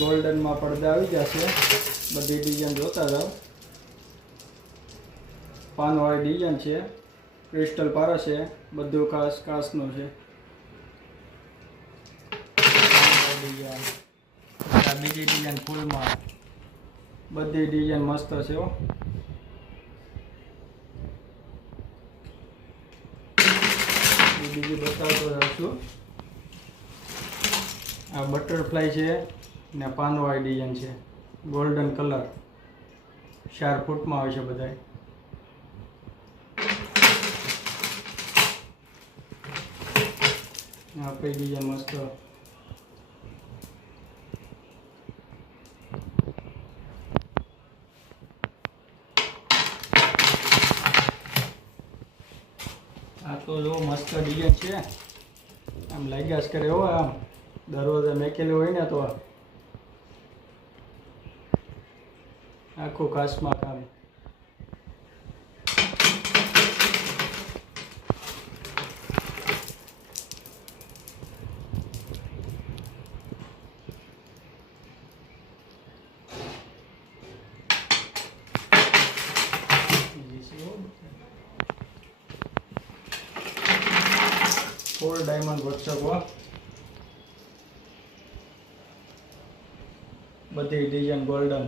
ગોલ્ડનમાં પડદા આવી ગયા છે. બધી ડિઝાઇન જોતા જાઓ. પાનવાળી ડિઝાઇન છે, ક્રિસ્ટલ પારા છે, બધું કાચનું છે. ડિઝાઇન આ બીજી ડિઝાઇન ફૂલમાં, બધી ડિઝાઇન મસ્ત છે હો. બીજી બતાવતો રહું. આ બટરફ્લાય છે ને પાનવાળી ડિઝાઇન છે, ગોલ્ડન કલર, 4 ફૂટમાં આવે છે બધાય. આ કઈ ડિઝાઇન મસ્ત. આ તો જો મસ્ત ડિઝાઇન છે, આમ લાગ્યા જ કરે હો. આમ દરવાજા મેકેલું હોય ને તો આખું કાચમાં કામ. ફૂલ ડાયમંડ વર્કશોપ, બધી ડિઝાઇન ગોલ્ડન.